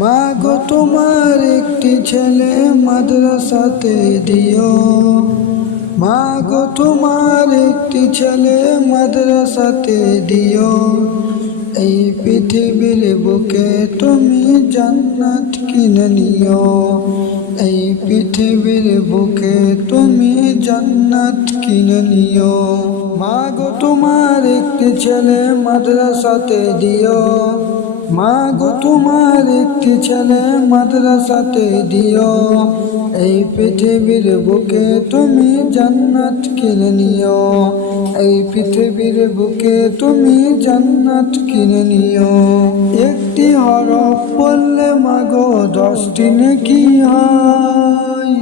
মা গো তোমার একটি ছেলে মাদ্রাসাতে দিও। মা গো তোমার একটি ছেলে মাদ্রাসাতে দিও। এই পৃথিবীর বুকে তুমি জান্নাত কিনে নিও। এই পৃথিবীর বুকে তুমি জান্নাত কিনে নিও। মা গো তোমার একটি ছেলে মাদ্রাসাতে দিও। মা গো তোমার একটি ছেলে মাদ্রাসাতে দিও। এই পৃথিবীর বুকে তুমি জান্নাত কিনে নিও। এই পৃথিবীর বুকে তুমি জান্নাত কিনে নিও। একটি হরফ পড়লে মা গো 10টি নেকি হয়।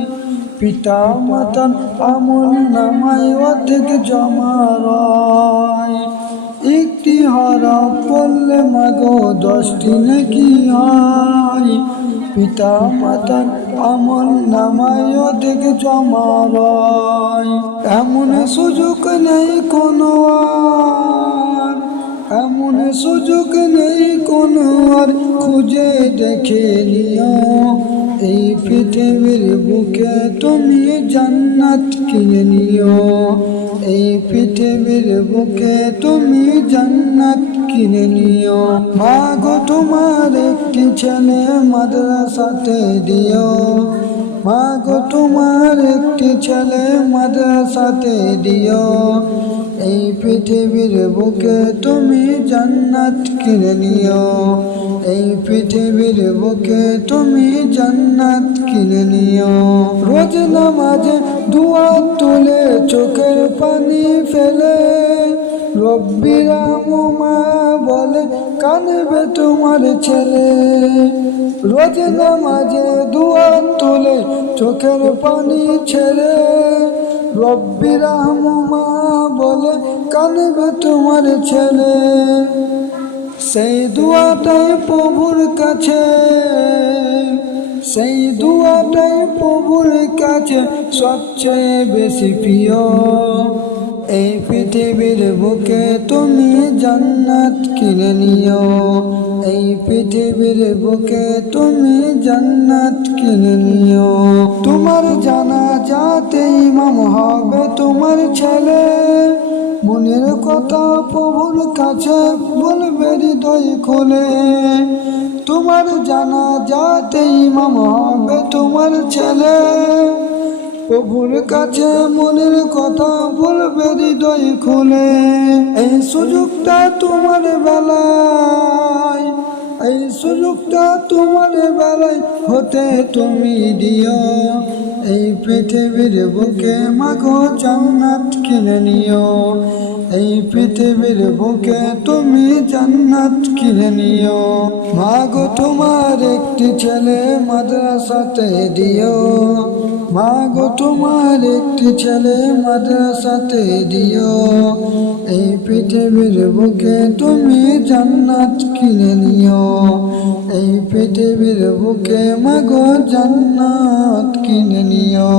পিতা মাতার আমল নামায় অর্ধেক জমা রয়। একটি হরফ পড়লে মা গো 10টি নেকি হয়। পিতা মাতার আমল নামায় অর্ধেক জমা রয়। এমন সুযোগ নেই কোনো আর, এমন সুযোগ নেই কোনো আর, খুঁজে দেখে নিও। এই পৃথিবীর বুকে তুমি জান্নাত কিনে নিও। এই পৃথিবীর বুকে তুমি জান্নাত কিনে নিও। মা গো তোমার একটি ছেলে মাদ্রাসাতে দিও। মা গো তোমার একটি ছেলে মাদ্রাসাতে দিও। এই পৃথিবীর বুকে তুমি জান্নাত কিনে নিও। এই পৃথিবীর বুকে তুমি জান্নাত কিনে নিও। রোজ নামাজে দুয়া তুলে চোখের পানি ফেলে রব্বির মা বলে কাঁদবে তোমার ছেলে। রোজ নামাজে দুয়া তুলে চোখের পানি ছেলে রব্বির মা বলে কাঁদবে তোমার ছেলে। সেই দুয়াটাই প্রভুর কাছে, সেই দুয়াটাই প্রভুর কাছে সবচেয়ে বেশি প্রিয়। এই পৃথিবীর বুকে তুমি জান্নাত কিনে নিও। এই পৃথিবীর বুকে তুমি জান্নাত কিনে নিও। তোমার জানাজাতে ইমাম হবে তোমার ছেলে। মনের কথা প্রভুর কাছে বলবে হৃদয় খুলে। তোমার জানাজাতে ইমাম হবে তোমার ছেলে। প্রভুর কাছে মনের কথা বলবে হৃদয় খুলে। এই সুযোগটা তোমার বেলায়, এই সুযোগটা তোমার বেলায় হতে তুমি দিও। এই পৃথিবীর বুকে মা গো জান্নাত কিনে নিও। এই পৃথিবীর বুকে তুমি জান্নাত কিনে নিও। মা গো তোমার একটি ছেলে মাদ্রাসাতে দিও। মা গো তোমার একটি ছেলে মাদ্রাসাতে দিও। এই পৃথিবীর বুকে তুমি জান্নাত কিনে নিও। এই পৃথিবীর বুকে মা গো জান্নাত কিনে নিও।